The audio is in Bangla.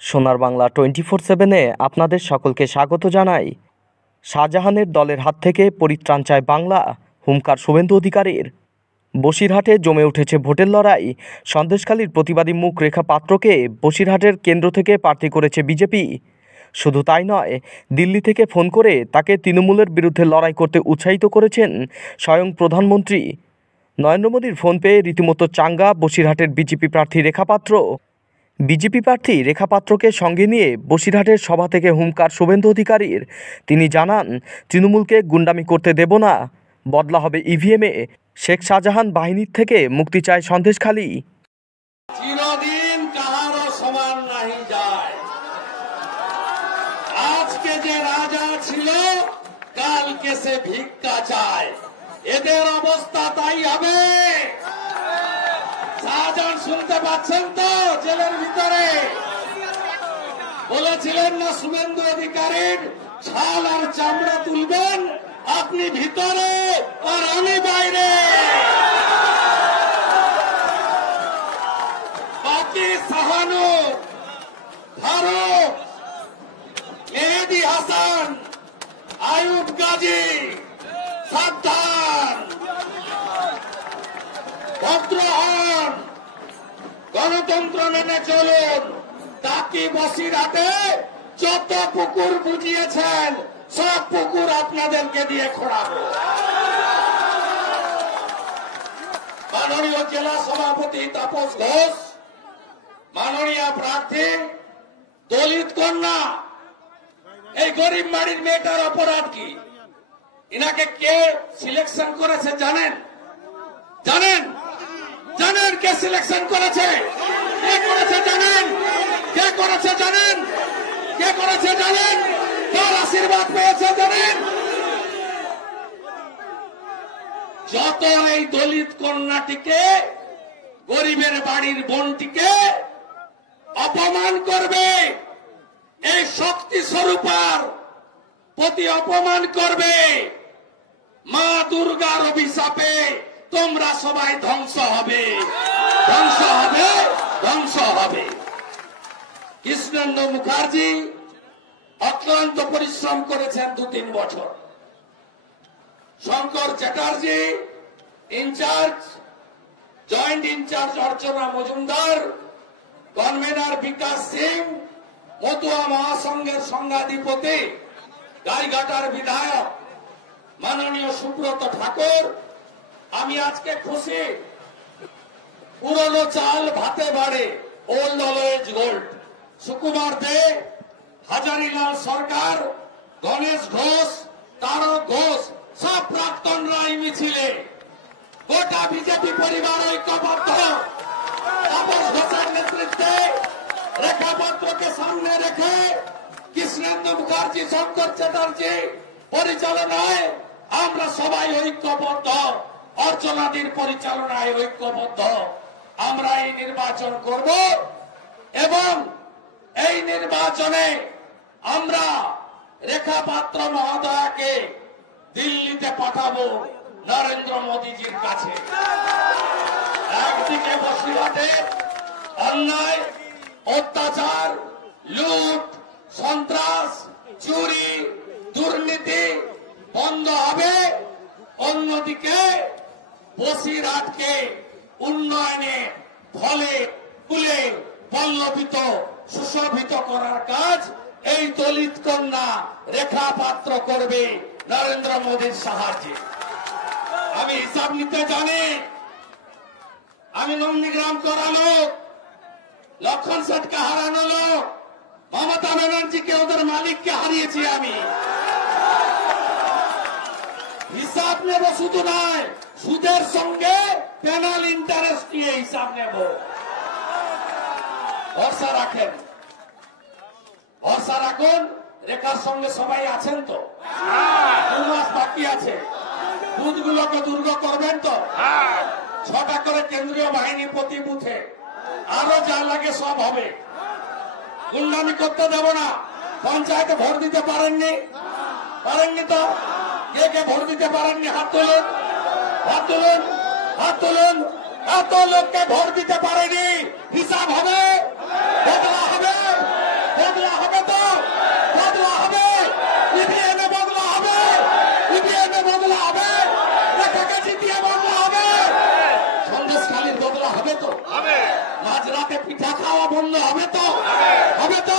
সোনার বাংলা 24/7-এ আপনাদের সকলকে স্বাগত জানাই। শাহজাহানের দলের হাত থেকে পরিত্রাণ চায় বাংলা, হুঙ্কার শুভেন্দু অধিকারীর। বসিরহাটে জমে উঠেছে ভোটের লড়াই। সন্দেশখালীর প্রতিবাদী মুখ রেখা পাত্রকে বসিরহাটের কেন্দ্র থেকে প্রার্থী করেছে বিজেপি। শুধু তাই নয়, দিল্লি থেকে ফোন করে তাকে তৃণমূলের বিরুদ্ধে লড়াই করতে উৎসাহিত করেছেন স্বয়ং প্রধানমন্ত্রী। নরেন্দ্র মোদীর ফোন পেয়ে রীতিমতো চাঙ্গা বসিরহাটের বিজেপি প্রার্থী রেখা পাত্র। বিজেপি প্রার্থী রেখা পাত্রকে সঙ্গে নিয়ে বসিরহাটের সভা থেকে হুঙ্কার শুভেন্দু অধিকারীর। তিনি জানান, তৃণমূলকে গুন্ডামি করতে দেব না, বদলা হবে ইভিএমে। শেখ শাহজাহান বাহিনীর থেকে মুক্তি চায় সন্দেশখালী। চিরদিন কাহারও সমান নাহি যায়। আজকে যে রাজা ছিল, কালকে সে ভিক্ষা চায়। এদের অবস্থা তাই হবে। শাহজাহান শুনতে পাচ্ছেন তো? জেলের ভিতরে বলেছিলেন না শুভেন্দু অধিকারীর ছাল আর চামড়া তুলবেন, আপনি ভিতরে আর আমি বাইরে। বাকি সাহানু, ফারুক, মেহেদি হাসান, আয়ুব গাজী, সাবধান, ভদ্র হন, গণতন্ত্র মেনে চলুন। তাকে বসিরহাটে যত পুকুর বুঝিয়েছেন, সব পুকুর আপনাদেরকে দিয়ে খোঁড়াবো। মাননীয় জেলা সভাপতি তাপস ঘোষ, মাননীয় প্রার্থী দলিত কন্যা, এই গরিব বাড়ির মেয়েটার অপরাধ কি? ইনাকে কে সিলেকশন করেছে জানেন? জানেন? জানেন কে সিলেকশন করেছে? কে করেছে জানেন? কে করেছে জানেন? কে করেছে জানেন? কার আশীর্বাদ পেয়েছে জানেন? যত এই দলিত কন্যাটিকে, গরিবের বাড়ির বোনটিকে অপমান করবে, এই শক্তি স্বরূপার প্রতি অপমান করবে, মা দুর্গার অভিশাপে তোমরা সবাই ধ্বংস হবে, ধ্বংস হবে, ধ্বংস হবে। কৃষ্ণেন্দু মুখার্জি অক্লান্ত পরিশ্রম করেছেন 2-3 বছর। Shankar Chatterjee incharge, joint incharge Archana Majumdar, convener Bikash Singh, Matua মহাসংঘের সংঘাধিপতি, গাইঘাটার বিধায়ক মাননীয় সুব্রত ঠাকুর। আমি আজকে খুশি, পুরনো চাল ভাতে বাড়ে, ওল্ড অলওয়েজ গোল্ড। সুকুমার দে, হাজারিলাল সরকার, গণেশ ঘোষ, তারক ঘোষ, সব প্রাক্তনরা এই মিছিলে। গোটা বিজেপি পরিবার ঐক্যবদ্ধ। তাপস ঘোষের নেতৃত্বে, রেখা পাত্রকে সামনে রেখে, কৃষ্ণেন্দু মুখার্জি, শঙ্কর চ্যাটার্জি পরিচালনায় আমরা সবাই ঐক্যবদ্ধ, অর্চনাদির পরিচালনায় ঐক্যবদ্ধ। আমরা এই নির্বাচন করব এবং এই নির্বাচনে আমরা রেখা পাত্র মহোদয়াকে দিল্লিতে পাঠাবো নরেন্দ্র মোদীজির কাছে। একদিকে বসিরহাটের অন্যায়, অত্যাচার, লুট, সন্ত্রাস, চুরি, দুর্নীতি বন্ধ হবে, অন্যদিকে বসিরহাটকে উন্নয়নে ফলে ফুলে পল্লবিত সুশোভিত করার কাজ এই দলিত কন্যা রেখা পাত্র করবে নরেন্দ্র মোদীর সাহায্যে। আমি হিসাব নিতে জানি। আমি নন্দীগ্রাম করা লোক, লক্ষণ শেঠকে হারানো লোক, মমতা ব্যানার্জিকে, ওদের মালিককে হারিয়েছি আমি। হিসাব নেব শুধু নয়, সুদের সঙ্গে পেনাল ইন্টারেস্ট নিয়ে হিসাব নেব। ভরসা রাখেন, ভরসা রাখুন। রেখার সঙ্গে সবাই আছেন তো? 2 মাস বাকি আছে। বুথগুলোকে দুর্গ করবেন তো? 6টা করে কেন্দ্রীয় বাহিনী প্রতি বুথে, আরো যা লাগে সব হবে। গুন্ডামি করতে দেব না। পঞ্চায়েতে ভোট দিতে পারেননি? পারেননি তো? কে কে ভোট দিতে পারেননি? হাত তুলুন, হাত তুলুন, হাত তুলুন। এত লোককে ভোট দিতে পারেনি, হিসাব হবে, বদলা হবে। হবে তো? মাঝরাতে পিঠা খাওয়া বন্ধ হবে তো? হবে তো?